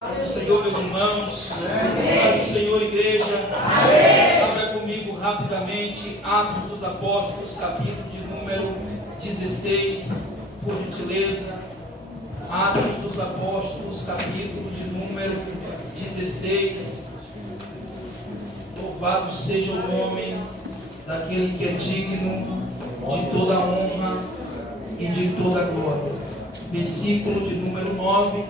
Paz do Senhor, meus irmãos. Paz do Senhor, igreja. Amém. Abra comigo rapidamente Atos dos Apóstolos, capítulo de número 16, por gentileza. Atos dos Apóstolos, capítulo de número 16. Louvado seja o nome daquele que é digno de toda a honra e de toda a glória. Versículo de número 9.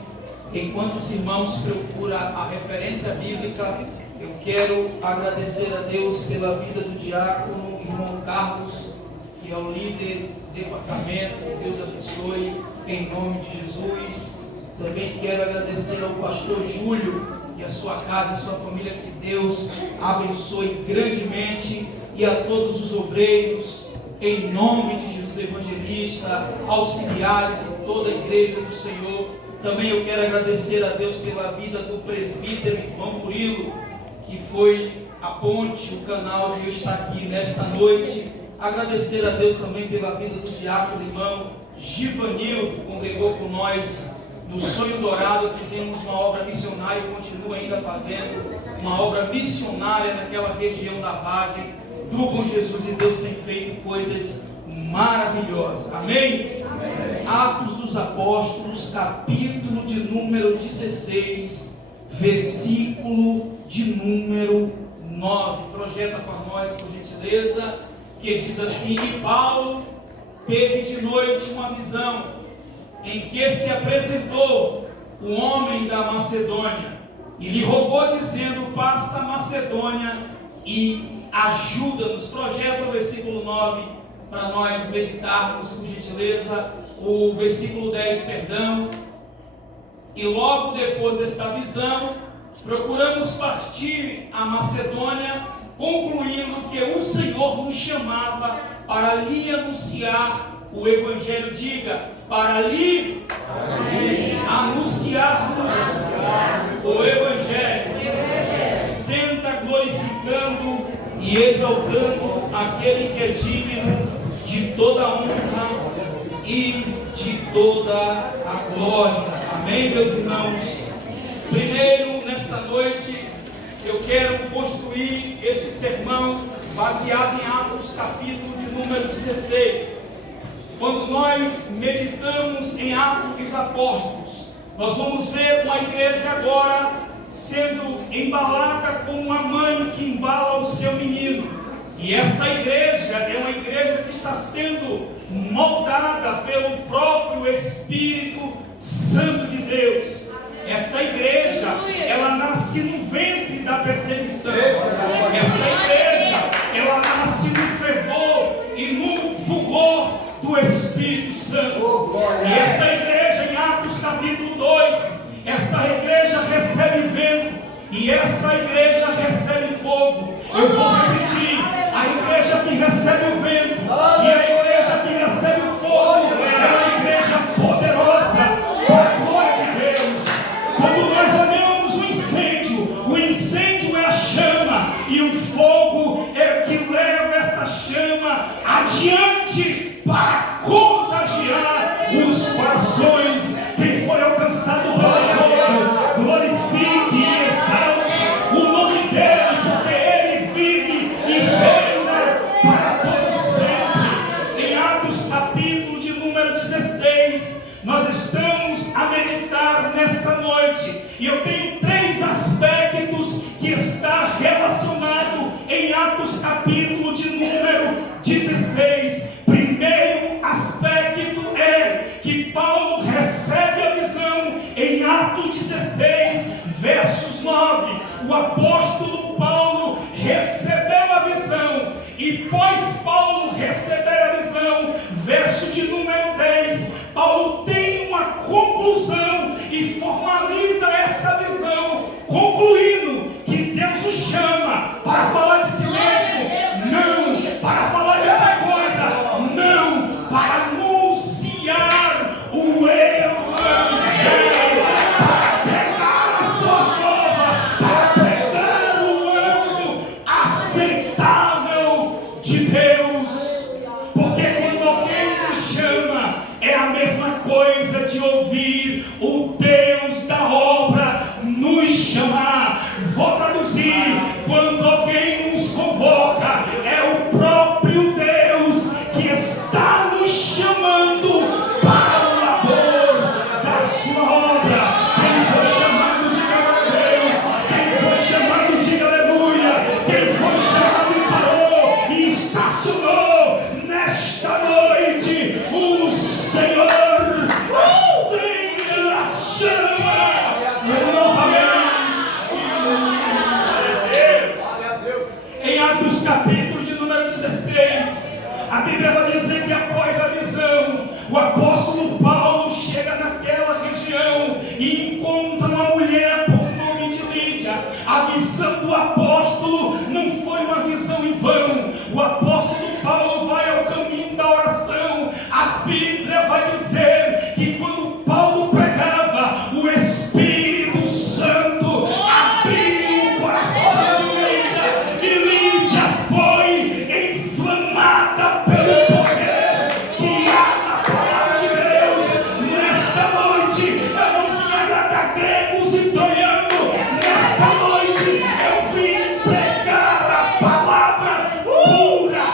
Enquanto os irmãos procuram a referência bíblica, eu quero agradecer a Deus pela vida do diácono, irmão Carlos, que é o líder do departamento. Deus abençoe, em nome de Jesus. Também quero agradecer ao pastor Júlio e a sua casa, a sua família, que Deus abençoe grandemente, e a todos os obreiros, em nome de Jesus, evangelista, auxiliares e toda a igreja do Senhor. Também eu quero agradecer a Deus pela vida do presbítero irmão Murilo, que foi a ponte, o canal de eu estar aqui nesta noite. Agradecer a Deus também pela vida do diácono irmão Givanil, que congregou com nós no Sonho Dourado. Fizemos uma obra missionária e continua ainda fazendo uma obra missionária naquela região da Vargem do Bom Jesus, e Deus tem feito coisas maravilhosas. Amém? Amém. Atos dos Apóstolos, capítulo de número 16, versículo de número 9. Projeta para nós, por gentileza, que diz assim: E Paulo teve de noite uma visão, em que se apresentou o homem da Macedônia, e lhe rogou, dizendo: Passa a Macedônia e ajuda-nos. Projeta o versículo 9 para nós meditarmos, por gentileza, o versículo 10, perdão. E logo depois desta visão, procuramos partir a Macedônia, concluindo que o Senhor nos chamava para lhe anunciar o Evangelho. Diga, para lhe anunciarmos o Evangelho, senta glorificando e exaltando aquele que é digno de toda a honra e de toda a glória. Amém, meus irmãos? Primeiro, nesta noite, eu quero construir esse sermão baseado em Atos, capítulo de número 16. Quando nós meditamos em Atos dos Apóstolos, nós vamos ver uma igreja agora sendo embalada como uma mãe que embala o seu menino. E esta igreja é uma igreja que está sendo moldada pelo próprio Espírito Santo de Deus. Esta igreja, ela nasce no ventre da perseguição. Esta igreja, ela nasce no fervor e no fulgor do Espírito Santo. E esta igreja, em Atos capítulo 2, esta igreja recebe vento e essa igreja recebe fogo. Eu vou repetir: a igreja que recebe o vento e a igreja que recebe o fogo é uma igreja poderosa para a glória de Deus. Quando nós olhamos o incêndio é a chama, e o fogo é o que leva esta chama adiante para contagiar os corações. Quem foi alcançado pelo fogo, glorifique e exalte o nome dele, porque ele vive e reina para todo sempre. Em Atos capítulo de número 16, nós estamos a meditar nesta noite, e eu tenho três aspectos que está relacionado em Atos capítulo de número 16. Primeiro aspecto é que Paulo recebe a visão em Atos 16, versos 9. O apóstolo Paulo recebeu a visão, e pós Paulo receber a visão, verso de número 10, Paulo tem uma conclusão e formaliza essa visão, concluindo que Deus o chama para falar de si mesmo, não para falar de outra coisa, não, para anunciar o Evangelho, para pregar as boas novas, para pregar o visão do apóstolo não foi uma visão em vão. O apóstolo Paulo vai ao caminho da oração. A Bíblia vai dizer que quando Paulo pregava, o Espírito Santo abriu o coração de Lídia, e Lídia foi inflamada pelo poder que há na palavra de Deus. Nesta noite eu não vim agradar gregos e troianos. Nesta noite eu vim pregar a palavra pura,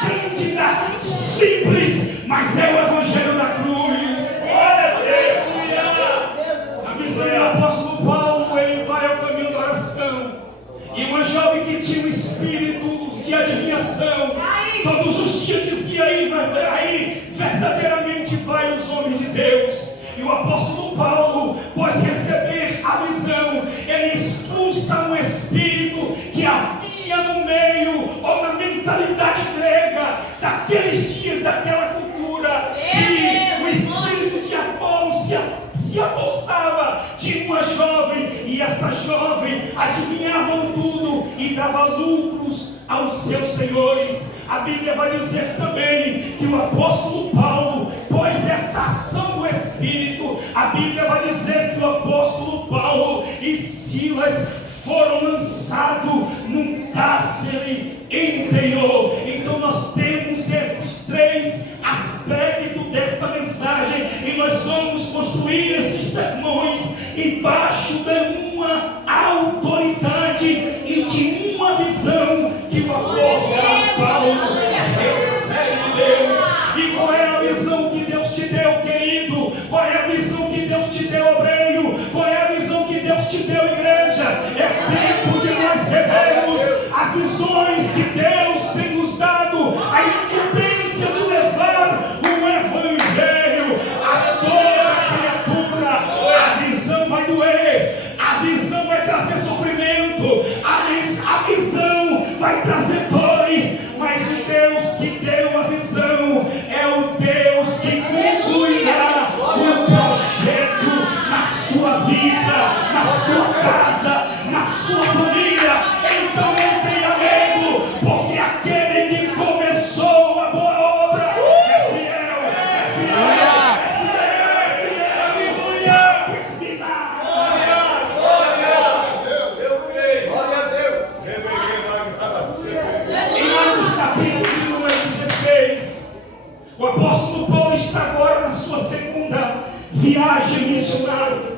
cândida, simples, mas é o Evangelho da cruz. A visão do apóstolo Paulo, ele vai ao caminho da oração, e uma jovem que tinha um espírito de adivinhação, todos os dias dizia: aí verdadeiramente vai os homens de Deus. E o apóstolo Paulo, após receber a visão, ele expulsa um espírito que havia no meio, ou na mentalidade grega, daqueles dias, daquela cultura, que o espírito de Apolo se apossava de uma jovem, e essa jovem adivinhava tudo e dava lucros aos seus senhores. A Bíblia vai dizer também que o apóstolo Paulo, pois essa ação do Espírito, a Bíblia vai dizer que o apóstolo Paulo e Silas foram lançados num cárcere interior. Então nós temos esses três aspectos desta mensagem, e nós vamos construir esses sermões embaixo de uma autoridade e de uma visão que o apóstolo Paulo recebe de Deus. E qual é a visão que Deus te deu, querido? Qual é a visão que Deus te deu, obreiro? Qual é a visão que Deus te deu, igreja? É tempo de nós revermos as visões que Deus tem nos dado, a incumbência de levar o Evangelho a toda criatura. A visão vai doer, a visão vai trazer sofrimento, a visão vai trazer dores, mas o Deus que deu a visão é o Deus que concluirá o projeto na sua vida, na sua casa, na sua família. Então não tenha medo, porque aquele que começou a boa obra é fiel, Em Atos capítulo de número 16, o apóstolo Paulo está agora na sua segunda viagem missionária.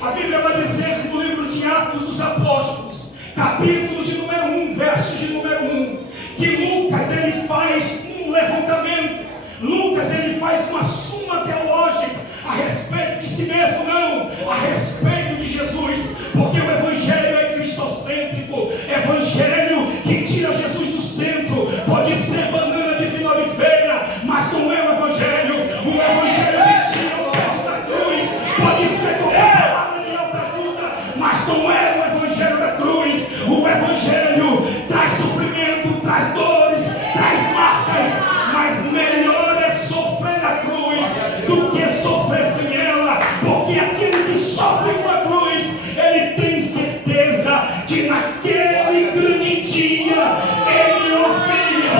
A Bíblia vai dizer no livro de Atos dos Apóstolos, capítulo de número 1, verso de número 1, que Lucas ele faz um levantamento. Lucas ele faz uma suma teológica a respeito de si mesmo, não, a respeito de Jesus, porque o Evangelho é cristocêntrico, Evangelho que tira Jesus do centro. Pode ser banana de final de feira, mas não é o Evangelho. O Evangelho que tira o peso da cruz pode ser qualquer palavra de alta ajuda, mas não é o Evangelho da cruz. O Evangelho traz sofrimento, traz dores, traz marcas, mas melhor é sofrer na cruz do que sofrer sem ela, porque aquele que sofre com a cruz, ele tem certeza de naquele grande dia ele ouvir: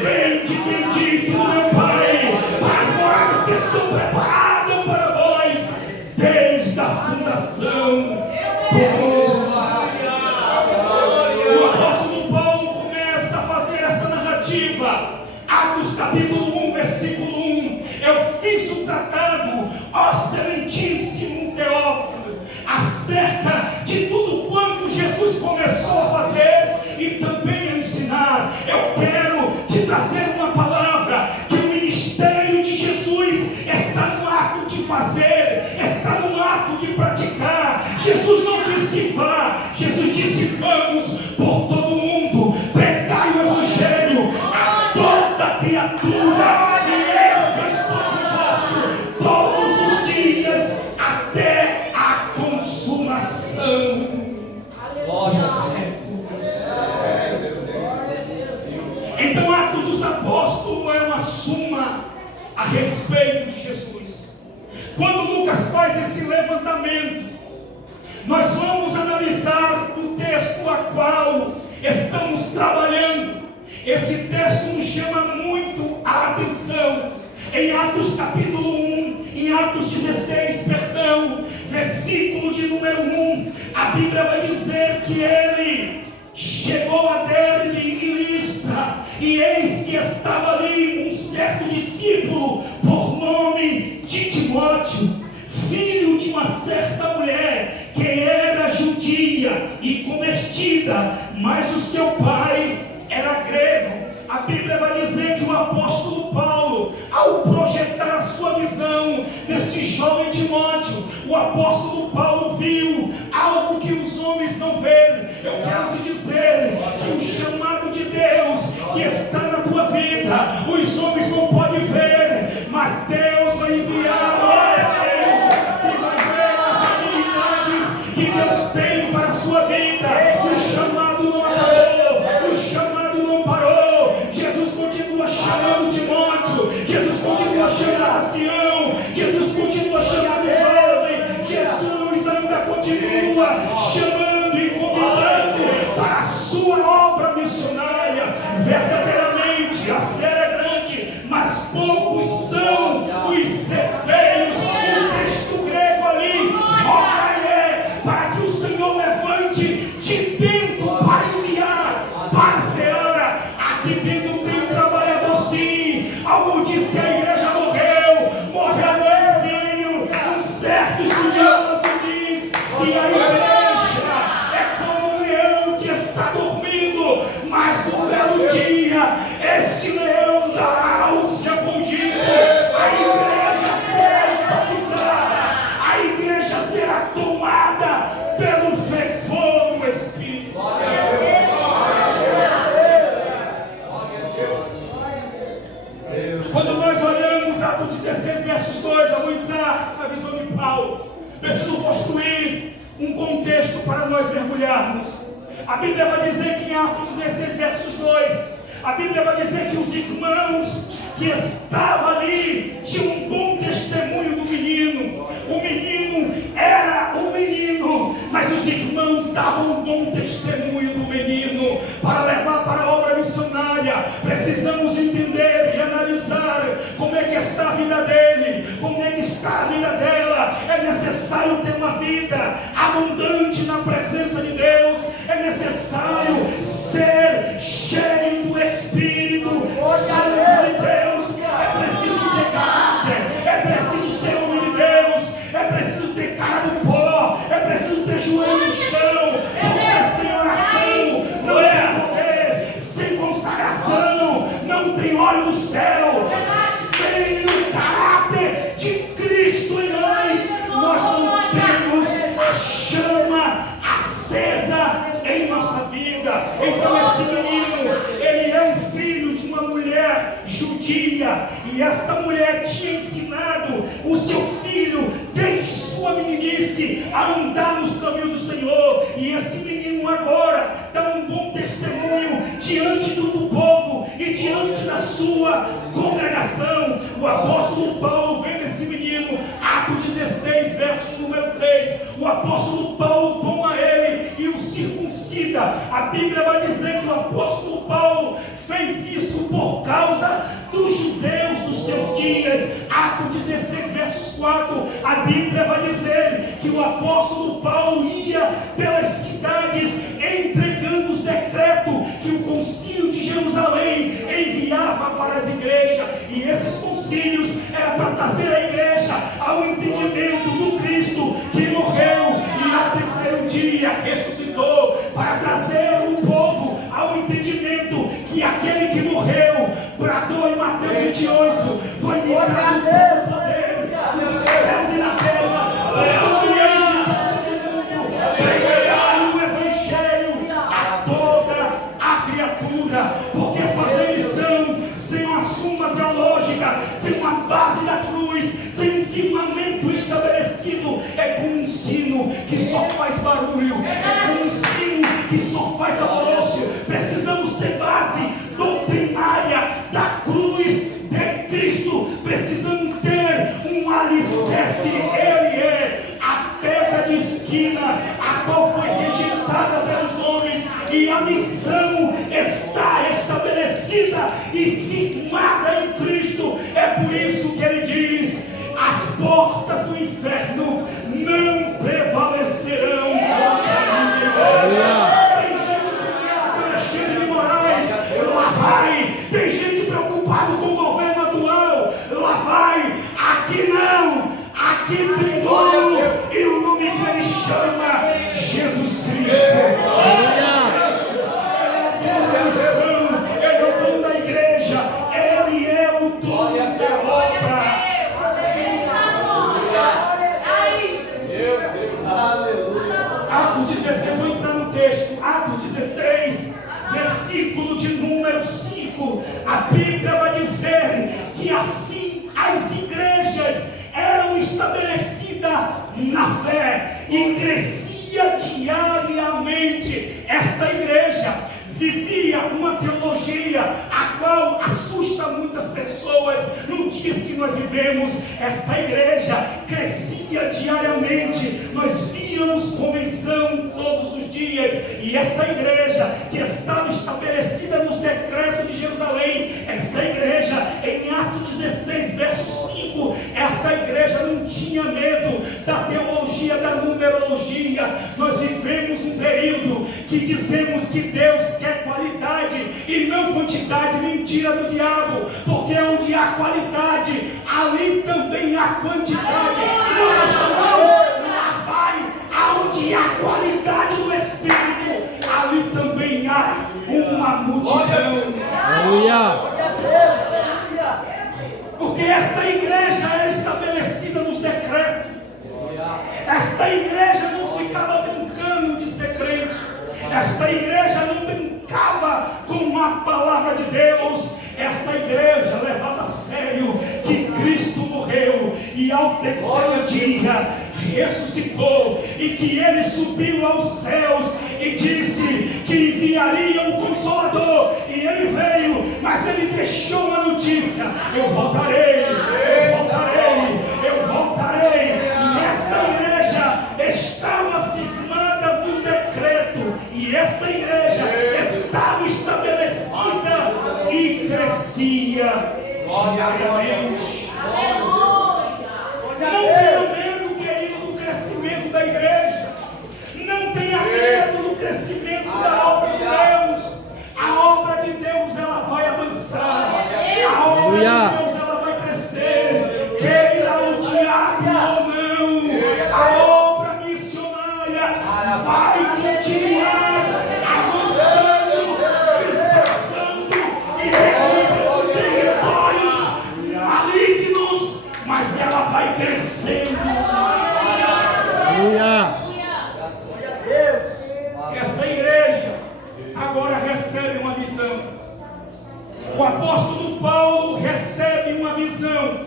vem de bendito do meu Pai para as moradas que estão preparadas para vós desde a fundação do mundo. O apóstolo Paulo começa a fazer essa narrativa. Atos capítulo 1, versículo 1. Eu fiz um tratado, ó excelentíssimo Teófilo, acerca de tudo quanto Jesus começou a fazer e também a ensinar. Eu quero te trazer uma palavra que o ministério de Jesus está no ato de fazer, está no ato de praticar. Jesus não disse vá, Jesus disse vamos por todo mundo, pregai o Evangelho a toda criatura, e eis que estou convosco todos os dias até a consumação dos séculos. Então Atos dos Apóstolos é uma suma a respeito de Jesus. Quando Lucas faz esse levantamento, nós vamos analisar o texto a qual estamos trabalhando. Esse texto nos chama muito a atenção. Em Atos capítulo 1, em Atos 16, perdão, versículo de número 1, a Bíblia vai dizer que ele chegou a Derbe e Listra, e eis que estava ali um certo discípulo, por nome de Timóteo, filho de uma certa mulher, que era judia e convertida, mas o seu pai era grego. A Bíblia vai dizer que o apóstolo Paulo, ao projetar a sua visão deste jovem Timóteo, o apóstolo Paulo viu algo que os homens não veem. Eu quero te dizer que o chamado de Deus que está na tua vida, os homens não podem ver, mas Deus vai enviar alguém que vai ver as habilidades que Deus tem para a sua vida. O chamado não parou, o chamado não parou. Jesus continua chamando Timóteo, Jesus continua chamando Sião, Jesus continua chamando o jovem, Jesus ainda continua chamando e convidando para a sua obra missionária. Verdadeiramente a série é grande, mas poucos são os cefeiros. O texto grego ali, rogai para que o Senhor levante de dentro para enviar para a seara. Aqui dentro tem um trabalhador, sim. Algo diz que a igreja morreu meu filho. Um certo estudioso diz que a igreja é como um leão que está dormindo, mas um belo dia esse leão dará o seu rugido. A igreja será impactada, a igreja será tomada pelo fervor do Espírito. Quando nós olhamos Atos 16, versos 2, eu vou entrar na visão de Paulo. Preciso construir um contexto para nós mergulharmos. A Bíblia vai dizer que em Atos 16, versos 2, a Bíblia vai dizer que os irmãos que estavam ali tinham um bom testemunho do menino. O menino era o menino, mas os irmãos davam um bom testemunho do menino. Para levar para a obra missionária, precisamos entender e analisar como é que está a vida dele, como é que está a vida dela. É necessário ter uma vida abundante na presença de Deus, é necessário ser cheio do Espírito Santo de Deus. É preciso ter caráter, é preciso ser homem de Deus, é preciso ter cara do pó, é preciso ter joelho no chão, porque sem oração não tem poder, sem consagração não tem óleo do céu, sem o caráter de Cristo em nós não temos a chama acesa em nossa vida. Então esse menino, ele é um filho de uma mulher judia, e esta mulher tinha ensinado o seu filho desde sua meninice a andar nos caminhos do Senhor, e esse menino agora dá um bom testemunho diante do povo e diante da sua congregação. O apóstolo Paulo vê nesse menino, Atos 16, verso número 3, o apóstolo Paulo toma ele e o circuncida. A Bíblia vai dizer que o apóstolo Paulo fez isso por causa dos judeus dos seus dias. Atos 16, versos 4, a Bíblia vai dizer que o apóstolo Paulo ia pelas cidades entregando os decretos que o concílio de Jerusalém enviava para as igrejas, e esses concílios eram para trazer a igreja ao entendimento do Cristo que morreu e ao terceiro dia ressuscitou, para trazer o povo ao entendimento que aquele que morreu, bradou em Mateus 28, foi me dado todo o poder nos céus e na terra, para todo mundo, pregar o evangelho a toda a criatura. Porque fazer missão sem uma suma teológica, sem uma base da cruz, sem um firmamento estabelecido, é como um sino que só faz barulho, é como um sino que só faz alvoroço. Precisamos ter base doutrinária da cruz de Cristo, precisamos ter um alicerce. Ele é a pedra de esquina, a qual foi rejeitada pelos homens, a missão está estabelecida e firmada em Cristo. É por isso que ele diz: as portas do inferno não prevalecerão contra mim. Tem gente que é cheia de morais, lá vai. Tem gente preocupada com o governo atual, lá vai. Aqui não, aqui tem dono, e o nome dele chama Jesus Cristo. Ele é o dono da missão, ele é o dono da igreja, ele é o dono da obra. Atos 16, vou entrar no texto. Atos 16, versículo de número 5. A Bíblia vai dizer que assim as igrejas eram estabelecidas na fé e crescia diariamente. Esta igreja vivia uma teologia a qual assusta muitas pessoas nos dias que nós vivemos. Esta igreja crescia diariamente, nós víamos convenção todos os dias, e esta igreja que estava estabelecida nos decretos de Jerusalém, esta igreja em Atos 16 verso 5, esta igreja não tinha medo da teologia, da numerologia. Nós vivemos um período que dizemos que Deus quer qualidade e não quantidade. Mentira do diabo, porque onde há qualidade, ali também há quantidade. Lá vai, aonde há qualidade do Espírito, ali também há uma multidão. Porque esta igreja era estabelecida nos decretos. Esta igreja não ficava brincando de ser crente. Esta igreja não brincava com a palavra de Deus. Esta igreja levava a sério que Cristo morreu e ao terceiro dia ressuscitou, e que ele subiu aos céus e disse que enviaria o Consolador, e ele veio, mas ele deixou uma notícia: eu voltarei, eu voltarei, eu voltarei. E esta igreja estava firmada no decreto, e esta igreja estava estabelecida e crescia diariamente. Não tenha medo, querido, do crescimento da igreja. Não tenha medo do crescimento da obra de Deus. A obra de Deus, ela vai avançar. A obra de Deus, ela vai crescer. Queira o diabo ou não, a obra missionária vai continuar avançando, desbravando e derrubando territórios malignos, mas ela vai crescendo. Esta igreja agora recebe uma visão. O apóstolo Paulo recebe uma visão,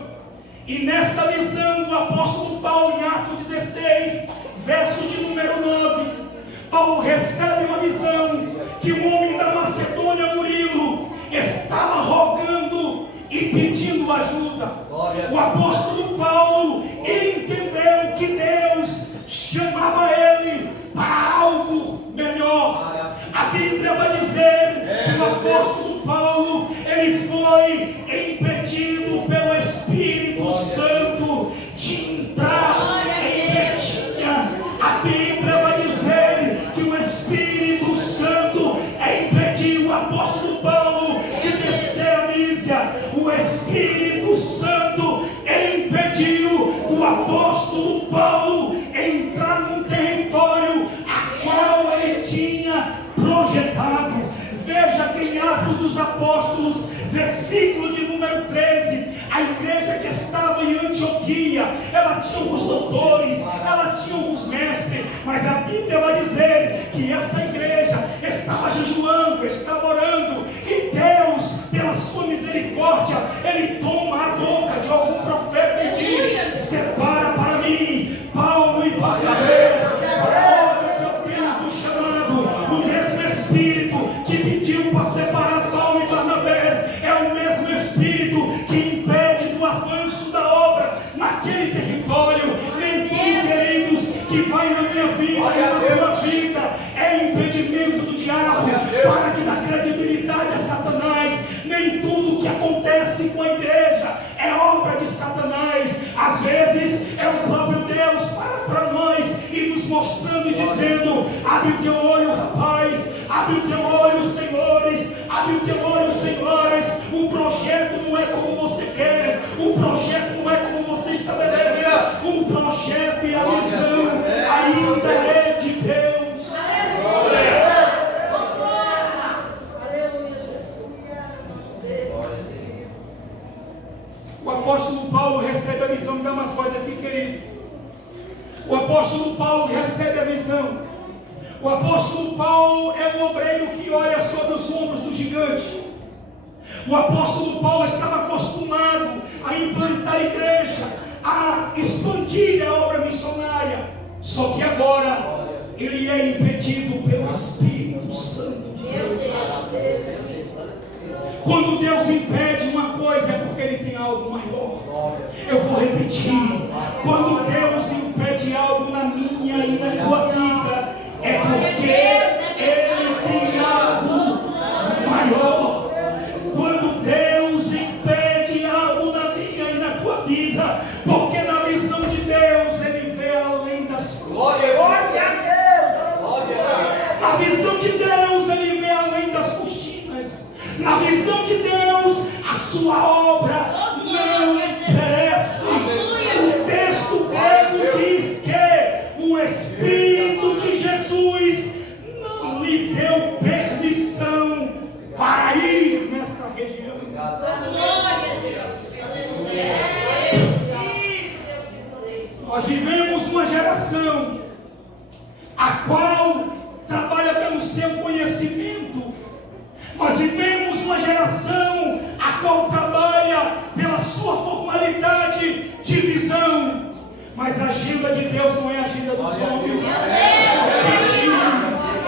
e nesta visão do apóstolo Paulo, em Atos 16 verso de número 9, Paulo recebe uma visão que o homem da Macedônia, Murilo, estava rogando e pedindo ajuda. O apóstolo Paulo entendeu que Deus chamava ele para algo melhor. A Bíblia vai dizer que o apóstolo Paulo, ele foi impedido pelo Espírito Santo de entrar em Betinha. A Bíblia vai dizer que o Espírito Santo impediu o apóstolo Paulo de descer a Mísia. O Espírito Santo impediu o apóstolo Paulo entrar num território a qual ele tinha projetado. Veja que em Atos dos Apóstolos, versículo de número 13, a igreja que estava em Antioquia, ela tinha alguns doutores, ela tinha alguns mestres, mas a Bíblia vai dizer que esta igreja estava jejuando, estava orando, e Deus, pela sua misericórdia, ele toma a boca de algum profeta e diz: separa para mim Paulo e Barnabé, para a obra que eu tenho vos chamado. O mesmo Espírito que pediu para separar Paulo e Barnabé é o mesmo Espírito que impede do avanço da obra naquele território. Nem tudo, queridos, que vai na dizendo: abre o teu olho, rapaz, abre o teu olho, senhores, abre o teu olho, senhoras. O projeto não é como você quer, o projeto não é como você estabelece, o projeto e a visão ainda é de Deus. O apóstolo Paulo recebe a visão. Me dá umas vozes aqui, querido. O apóstolo Paulo recebe a visão. O apóstolo Paulo é um obreiro que olha sobre os ombros do gigante. O apóstolo Paulo estava acostumado a implantar a igreja, a expandir a obra missionária. Só que agora ele é impedido pelo Espírito Santo de Deus. Quando Deus impede uma coisa é porque Ele tem algo maior. Eu vou repetir. Quando Deus impede algo na minha e na tua vida, é porque Ele tem algo maior. Quando Deus impede algo na minha e na tua vida, porque na visão de Deus Ele vê além das coisas. Na visão de Deus Ele vê além das cortinas. Na visão de Deus, a sua obra não perece. O texto grego diz que o Espírito de Jesus não lhe deu permissão para ir nesta região. Nós vivemos uma geração a qual trabalha pelo seu conhecimento. Nós vivemos uma geração a qual trabalha pela sua formalidade de visão. Mas a agenda de Deus não é a agenda dos homens.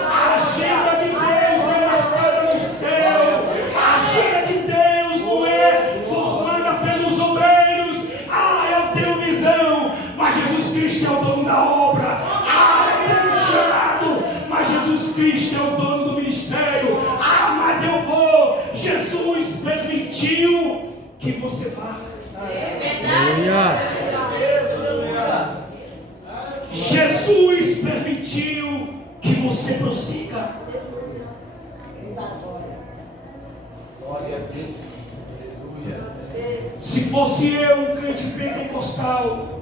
A agenda de Deus é marcada no céu. A agenda de Deus não é formada pelos obreiros. Eu tenho visão, mas Jesus Cristo é o dono da obra. Eu tenho chamado, mas Jesus Cristo é o dono do ministério. Mas eu vou. Jesus permitiu que você vá. Jesus permitiu que você prossiga. Se fosse eu, um crente pentecostal,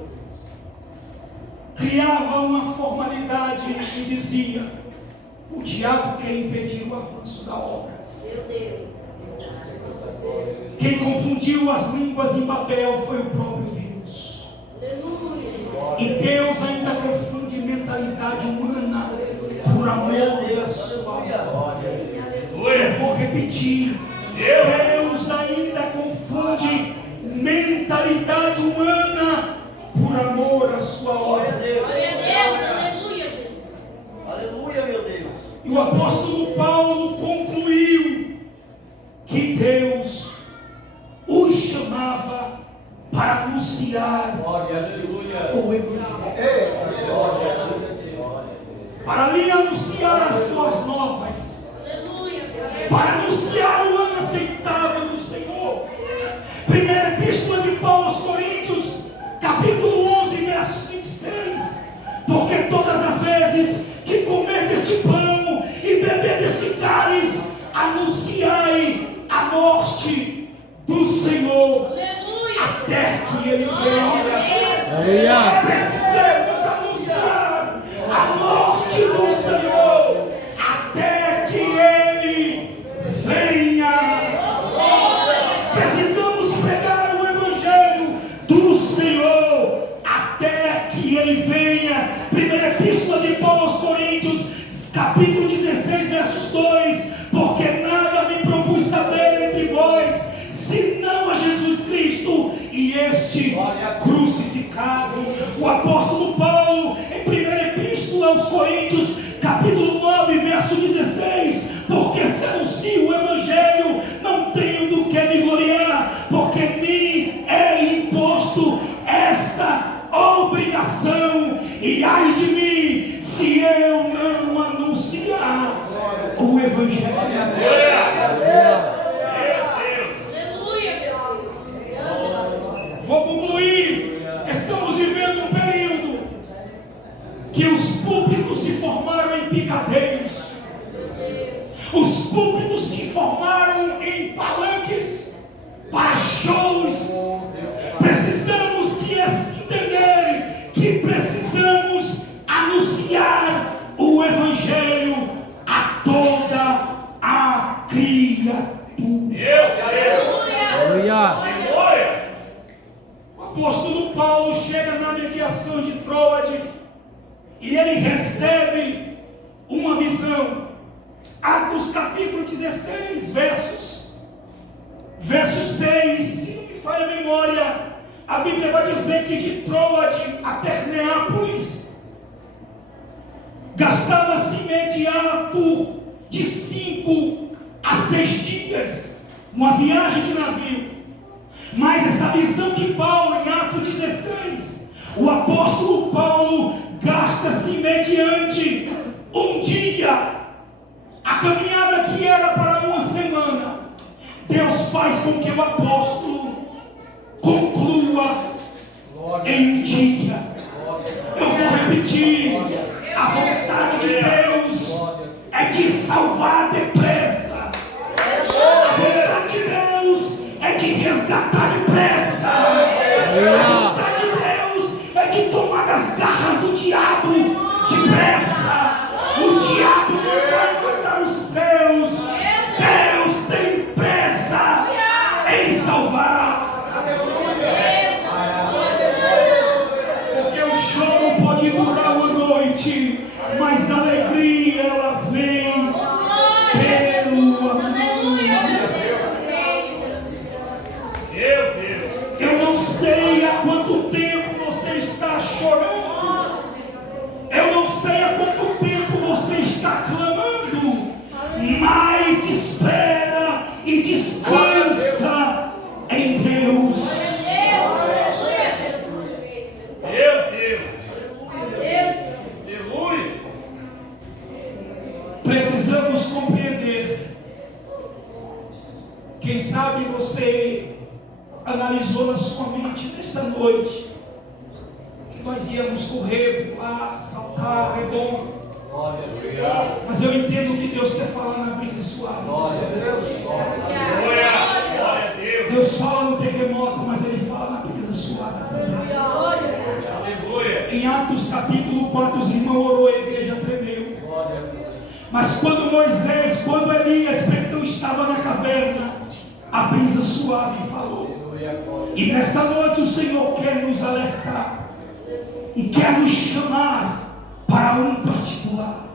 criava uma formalidade e dizia: o diabo quer impedir o avanço da obra. Quem confundiu as línguas em Babel foi o próprio Deus. E Deus ainda confunde mentalidade humana por amor da sua obra. Eu vou repetir. Deus ainda confunde mentalidade humana por amor à sua obra. Aleluia, meu Deus. E o apóstolo Paulo concluiu que Deus o chamava para anunciar o Evangelho, para lhe anunciar as boas novas, para anunciar o ano aceitável do Senhor. Primeira Epístola de Paulo aos Coríntios, capítulo 11, versos 26. Porque todas as vezes que comer deste pão e beber deste cálice, anunciai a morte do Senhor até que Ele venha. Precisamos anunciar a morte do Senhor até que Ele venha. Precisamos pregar o Evangelho do Senhor até que Ele venha. Primeira Epístola de Paulo aos Coríntios, capítulo 16, versos 2. Porque nada me propus saber entre vós, senão a Jesus Cristo e este crucificado. O apóstolo Paulo, em primeira Epístola aos Coríntios, capítulo 9, verso 16. Porque se anuncio o Evangelho, não tenho do que me gloriar, porque me é imposto esta obrigação, e ai de mim se eu não anunciar o Evangelho. Vou concluir. Estamos vivendo um período que os púlpitos se formaram distante de Troade a Terneápolis, gastava-se imediato de 5 a 6 dias, uma viagem de navio. Mas essa visão de Paulo em Atos 16, o apóstolo Paulo gasta-se mediante um dia. A caminhada que era para uma semana, Deus faz com que o apóstolo conclua em um dia. Eu vou repetir: a vontade de Deus é de salvar depressa. A vontade de Deus é de resgatar depressa. A vontade de Deus é de tomar das garras do diabo depressa. O diabo não vai matar os seus. Deus tem pressa em salvar. Porque o choro pode durar uma noite, mas a alegria ela vem pelo amor. Eu não sei há quanto tempo você está chorando. Eu não sei há quanto tempo você está clamando, mas espera e descansa em Deus. Meu Deus! Aleluia! Precisamos compreender. Quem sabe você analisou na sua mente nesta noite que nós íamos correr, pular, saltar, é bom. Mas eu entendo que Deus quer falar na brisa suave. Glória a Deus! Deus fala no terremoto, mas Ele fala na brisa suave também. Aleluia! Em Atos capítulo 4, os irmãos orou, a igreja tremeu. Mas quando Elias então estava na caverna, a brisa suave falou. E nesta noite o Senhor quer nos alertar e quer nos chamar para um particular.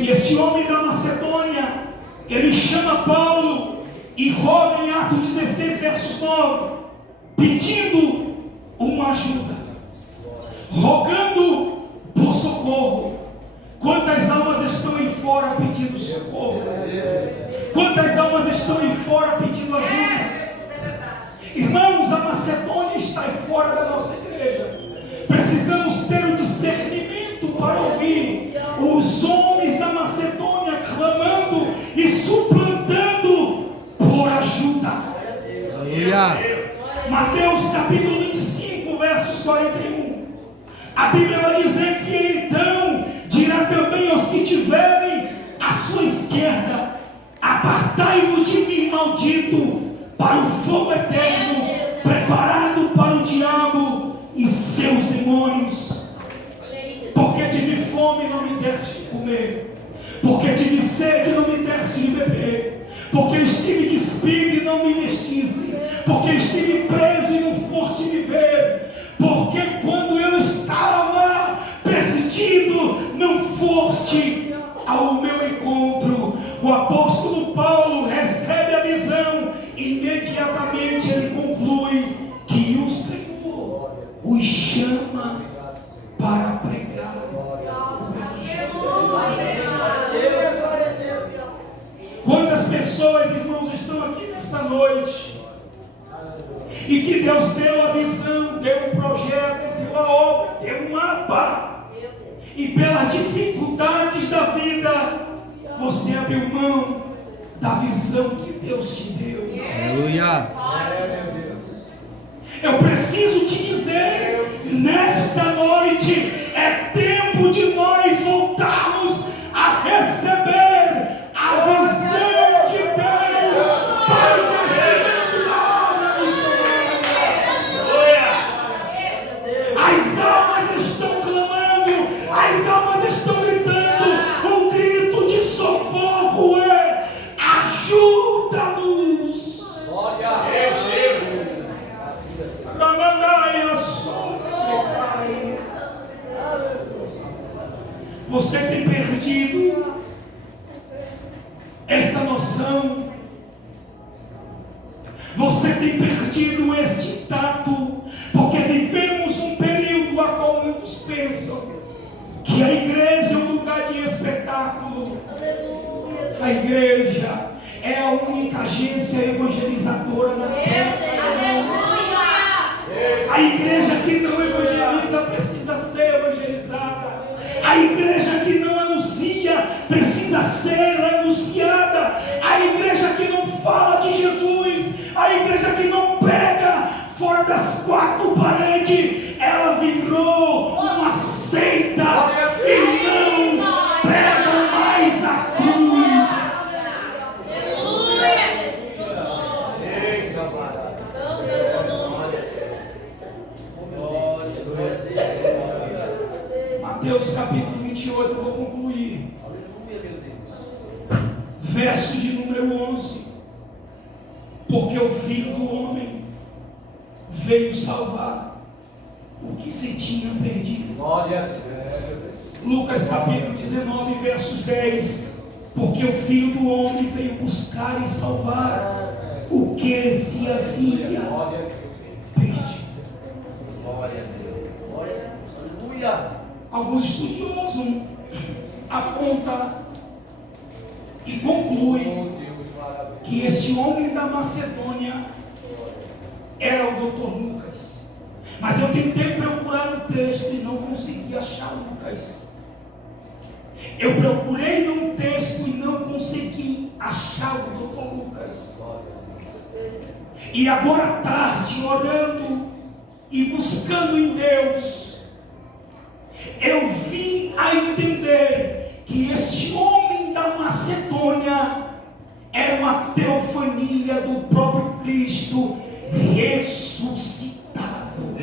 E esse homem da Macedônia, ele chama Paulo e roga em Atos 16, versos 9, pedindo uma ajuda, rogando por socorro. Quantas almas estão aí fora pedindo socorro? Quantas almas estão aí fora pedindo ajuda? Irmãos, a Macedônia está aí fora da nossa igreja. Precisamos ter o discernimento para ouvir os homens da Macedônia clamando e suplantando por ajuda. Mateus capítulo 25, versos 41. A Bíblia vai dizer que ele então dirá também aos que tiverem à sua esquerda: apartai-vos de mim, maldito, para o fogo eterno, preparado para o diabo e seus demônios. Porque tive fome e não me deste de comer, porque tive sede e não me deste de beber, porque estive despido e não me vestisse, porque estive preso e não foste me ver, porque quando eu estava perdido não foste ao meu encontro. O apóstolo Paulo recebe a visão, imediatamente ele conclui que o Senhor o chama para pregar o Evangelho. Quantas pessoas, irmãos, estão aqui nesta noite e que Deus deu a visão, deu o projeto, deu a obra, deu um mapa, e pelas dificuldades da vida você abriu mão da visão que Deus te deu. Aleluia. Eu preciso te dizer, nesta noite é tempo de nós voltarmos a receber a visão de Deus para o crescimento da obra missionária. As almas estão clamando, as almas estão gritando, o grito de socorro é: ajuda-nos. Você tem perdido esta noção, você tem perdido este tato, porque vivemos A igreja é a única agência evangelizadora da terra. A igreja que não evangeliza precisa ser evangelizada. A igreja que não anuncia precisa ser anunciada. A igreja que não fala de Jesus, a igreja que não prega fora das quatro paredes, ela virou uma seita e não prega mais a cruz. Mateus capítulo 28, eu vou concluir. Verso de número 11. Porque o Filho do Homem veio salvar o que se tinha perdido. Lucas capítulo 19, versos 10. Porque o Filho do Homem veio buscar e salvar o que se havia perdido. Alguns estudiosos apontam e concluem que este homem da Macedônia era o Dr. Lucas. Mas eu tentei procurar o texto e não consegui achar Lucas. Eu procurei num texto e não consegui achar o Dr. Lucas. E agora à tarde, orando e buscando em Deus, eu vim a entender que este homem da Macedônia era uma teofania do próprio Cristo ressuscitado.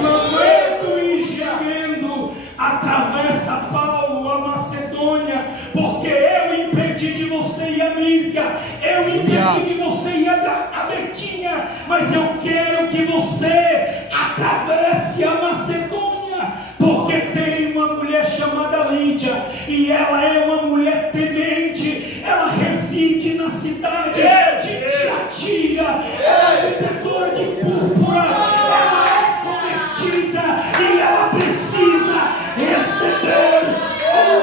Clamando e gemendo, atravessa Paulo a Macedônia, porque eu impedi de você ir a Mísia, eu impedi de você ir a Betinha, mas eu quero que você atravesse a Macedônia, porque tem uma mulher chamada Lídia, e ela é uma mulher temente, ela reside na cidade de Tiatira, ela é vendedora de púrpura, ela é convertida e ela precisa receber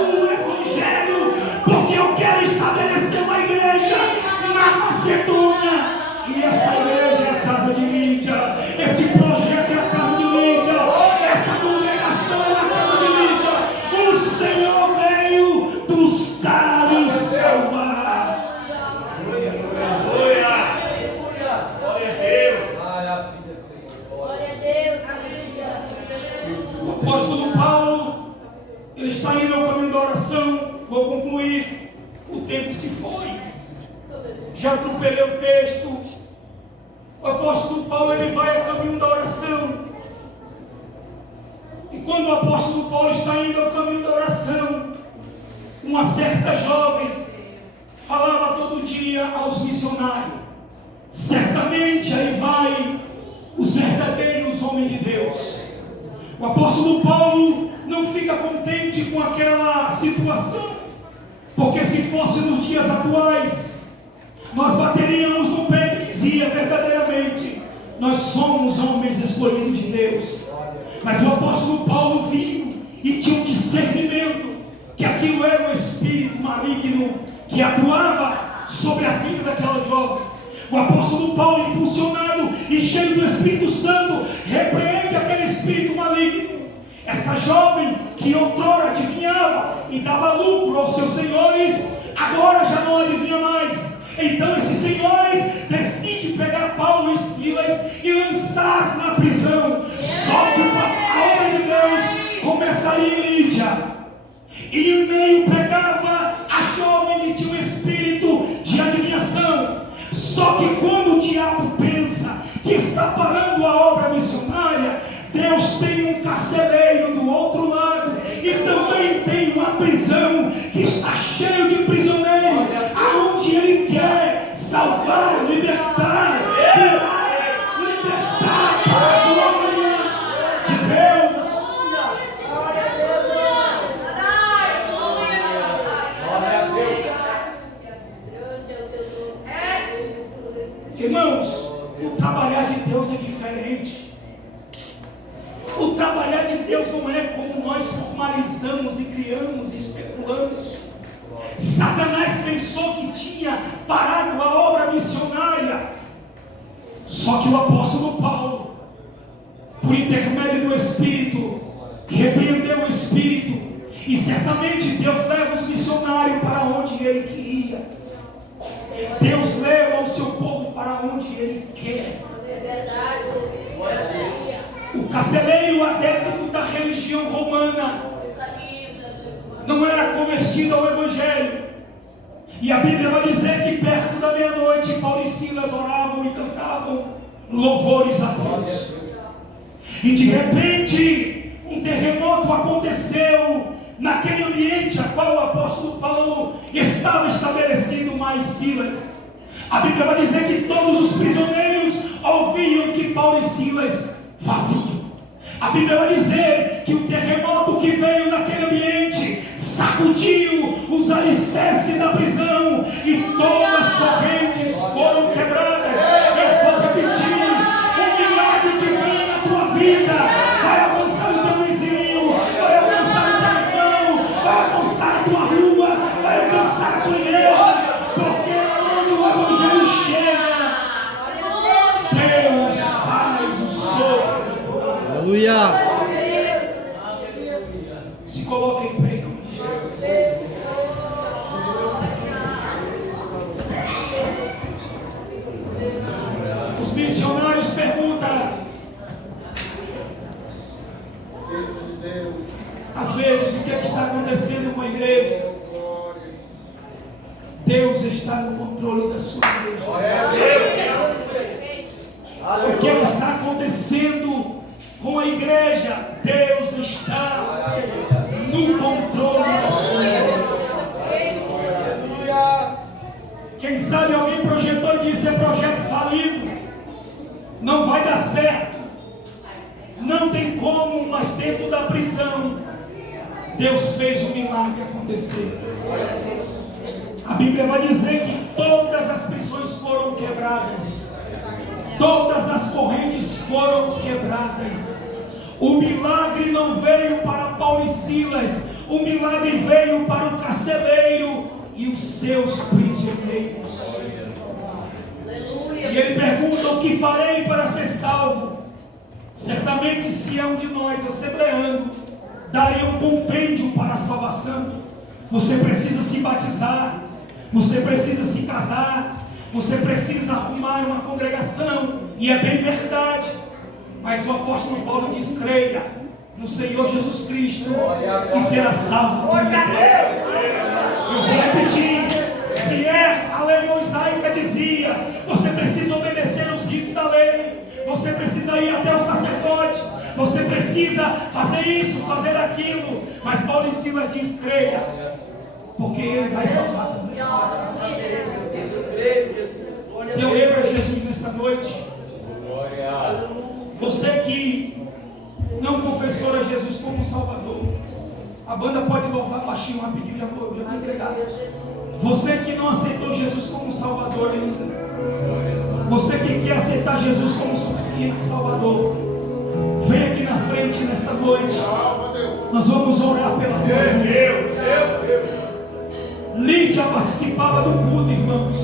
o Evangelho, porque eu quero estabelecer uma igreja na Macedônia, e essa igreja é a casa de Lídia, esse projeto é a casa de Lídia, esta congregação é a casa de Lídia. O Senhor veio buscar e salvar. O apóstolo Paulo, ele está indo ao caminho da oração. Vou concluir. O tempo se foi. Já atropelei o texto. O apóstolo Paulo, ele vai ao caminho da oração. E quando o apóstolo Paulo está indo ao caminho da oração, uma certa jovem falava todo dia aos missionários: certamente aí vai os verdadeiros homens de Deus. O apóstolo Paulo não fica contente com aquela situação, porque se fosse nos dias atuais, nós bateríamos no peito e dizia verdadeiramente: nós somos homens escolhidos de Deus. Mas o apóstolo Paulo viu e tinha um discernimento que aquilo era um espírito maligno que atuava sobre a vida daquela jovem. O apóstolo Paulo, impulsionado e cheio do Espírito Santo, repreende aquele espírito maligno. Esta jovem que outrora adivinhava e dava lucro aos seus senhores, agora já não adivinha mais. Então esses senhores decidem pegar Paulo e Silas e lançar na prisão. Só que a obra de Deus começaria em Lídia, e o meio pegava a jovem que tinha um espírito de adivinhação. Só que quando o diabo pensa que está parando a obra missionária, Deus tem um carcereiro do outro lado, e também tem uma prisão que está cheio de prisioneiros, aonde Ele quer salvar, libertar, curar, libertar para a glória de Deus. Irmãos, o trabalhar de Deus é diferente. O trabalhar de Deus não é como nós formalizamos e criamos e especulamos. Satanás pensou que tinha parado a obra missionária. Só que o apóstolo Paulo, por intermédio do Espírito, repreendeu o Espírito. E certamente Deus leva os missionários para onde Ele queria. Deus leva o seu povo para onde Ele quer. O carcereiro adepto da religião romana não era convertido ao Evangelho. E a Bíblia vai dizer que perto da meia-noite Paulo e Silas oravam e cantavam louvores a Deus. E de repente um terremoto aconteceu naquele ambiente a qual o apóstolo Paulo estava estabelecido, mais Silas. A Bíblia vai dizer que todos os prisioneiros ouviam o que Paulo e Silas faziam. A Bíblia vai dizer que o terremoto que veio naquele ambiente sacudiu os alicerces da prisão e todas as correntes foram quebradas. Eu vou repetir: o milagre que vem na tua vida vai alcançar o teu vizinho, vai alcançar o teu irmão, vai alcançar a tua rua, vai alcançar a tua igreja, porque onde o Evangelho chega, Deus faz o sobrenatural. Aleluia! Se coloca em pé, em nome de Jesus. Os missionários perguntam, às vezes, o que é que está acontecendo com a igreja? Deus está no controle da sua igreja. O que é que está acontecendo com a igreja? Deus está no controle da sua igreja. Quem sabe alguém projetou e disse: é projeto falido, não vai dar certo, não tem como. Mas dentro da prisão Deus fez o milagre acontecer. A Bíblia vai dizer que todas as prisões foram quebradas, todas as correntes foram quebradas. O milagre não veio para Paulo e Silas, o milagre veio para o carcereiro e os seus prisioneiros. E ele pergunta: o que farei para ser salvo? Certamente, se é um de nós assembleando, daria um compêndio para a salvação. Você precisa se batizar, você precisa se casar, você precisa arrumar uma congregação. E é bem verdade. Mas o apóstolo Paulo diz: creia no Senhor Jesus Cristo e será salvo. Eu vou repetir: se é a lei mosaica dizia, você precisa obedecer aos ritos da lei, você precisa ir até o sacerdote, você precisa fazer isso, fazer aquilo. Mas Paulo e Silas diz: creia, porque Ele vai salvar também. Eu lembro a Jesus nesta noite. Você que não confessou a Jesus como Salvador, a banda pode louvar baixinho rapidinho, já vou entregar. Você que não aceitou Jesus como Salvador ainda, você que quer aceitar Jesus como suficiente Salvador, vem aqui na frente nesta noite. Nós vamos orar pela tua vida. Lídia participava do culto, irmãos.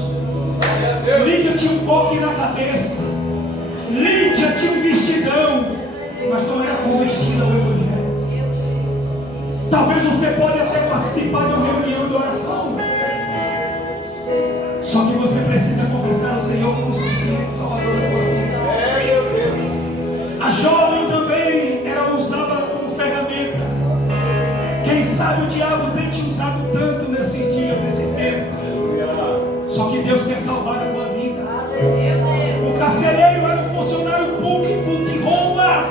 Lídia tinha um coque na cabeça, Lídia tinha um vestidão, mas não era convertida ao Evangelho. Talvez você pode até participar de uma reunião de oração, só que você precisa confessar o Senhor como suficiente Salvador da tua vida. A jovem também era usada como ferramenta. Quem sabe o diabo tem te usado tanto nesses dias, nesse tempo. Só que Deus quer salvar a tua vida. O carcereiro era um funcionário público de Roma,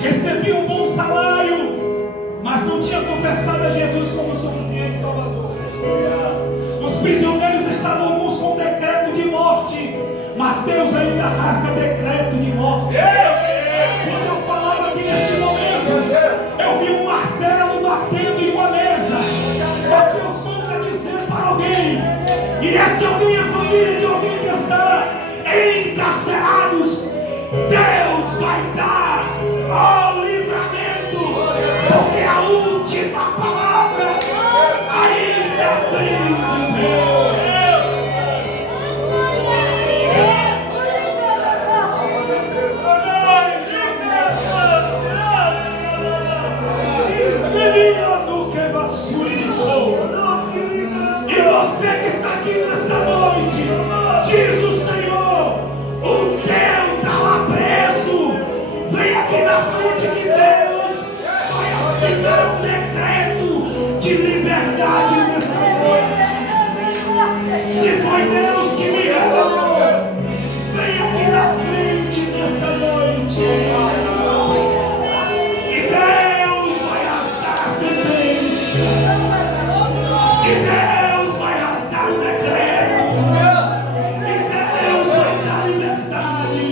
recebia um bom salário, mas não tinha confessado a Jesus como suficiente Salvador. Os prisioneiros estavam alguns com decreto de morte, mas Deus ainda rasga decreto de morte. Quando eu falava aqui neste momento, eu vi um martelo batendo em uma mesa, mas Deus manda dizer para alguém, e esse alguém é a família de alguém que está encarcerados. Deus vai dar o livramento, porque a última palavra ainda vem de Você que está aqui nesta noite, diz o Senhor, o teu está lá preso. Vem aqui na frente que Deus vai assinar um decreto de liberdade nesta noite. Se foi Deus que me revelou, vem aqui na frente nesta noite. E Deus vai rasgar a sentença. E Deus vai rasgar o decreto. E Deus vai dar liberdade.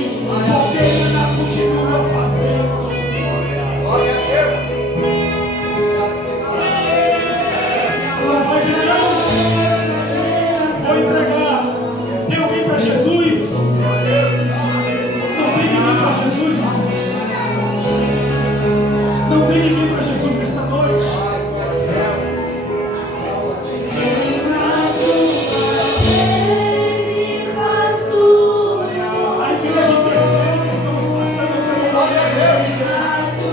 Porque Ele ainda continua fazendo. Não vai ver não? Vou entregar. Tem alguém para Jesus? Não tem ninguém para Jesus, irmãos. Não tem ninguém para Jesus nesta noite. A igreja percebe que estamos passando por um momento.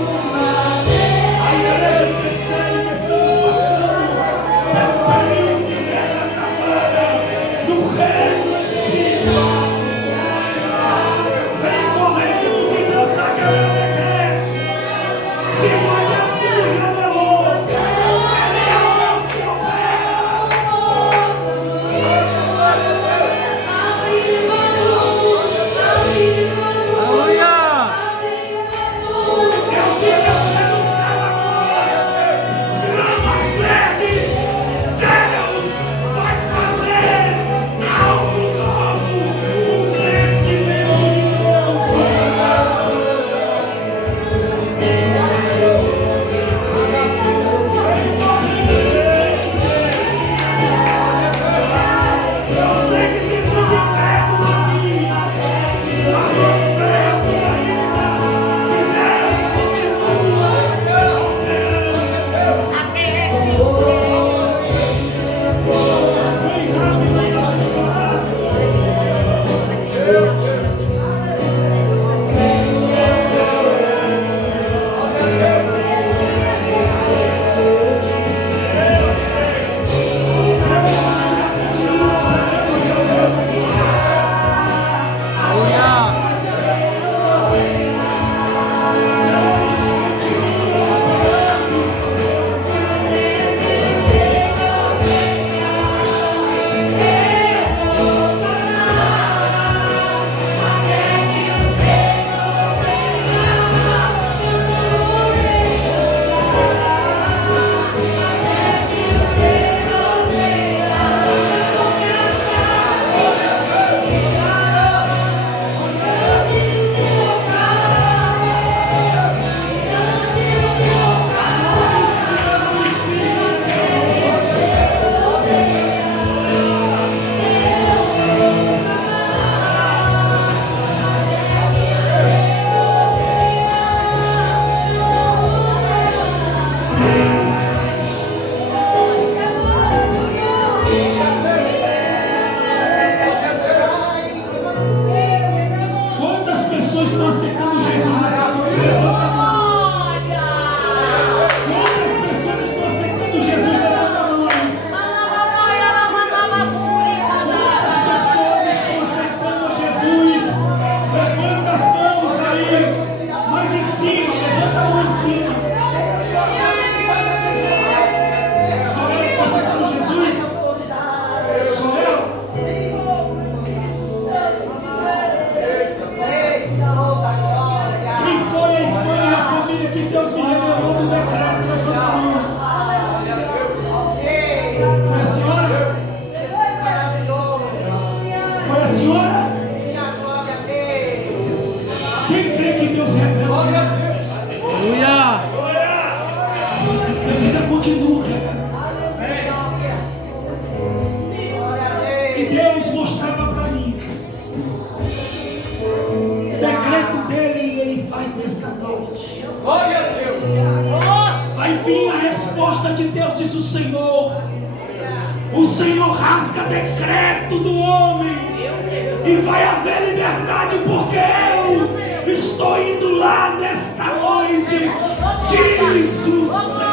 A igreja percebe que estamos passando por um período de guerra travada no reino espiritual. Vem correndo que Deus vai quebrar decreto. Se foi Deus que me revelou, Ele é o Deus que eu vi descer do céu agora, gramas verdes. Deus vai fazer algo novo. O crescimento de Deus eu sei que tem muito incrédulo aqui, mas nós cremos ainda que Deus continua operando. Vem rápido aí, nós vamos orar. Deus ainda continua operando essa obra em nós. Deus continua operando essa obra. Quantas pessoas estão aceitando Jesus nessa noite? Levanta a mão. Quantas pessoas estão aceitando Jesus? Levanta a mão aí. Quantas pessoas estão aceitando Jesus? Levanta as mãos aí. Mais em cima, levanta a mão em cima. Sou eu que estou aceitando Jesus? Sou eu? Quem foi a irmã e a família que Deus me revelou no decreto? Levanta a mão. Foi a senhora? Foi a senhora? Quem crê que Deus revelou? Deus ainda continua revelando. E Deus mostrava para mim. O decreto dele ele faz nesta noite. Vai vir a resposta de Deus, diz o Senhor. O Senhor rasga decreto do homem. E vai haver liberdade porque eu estou indo lá nesta noite. Diz o Senhor.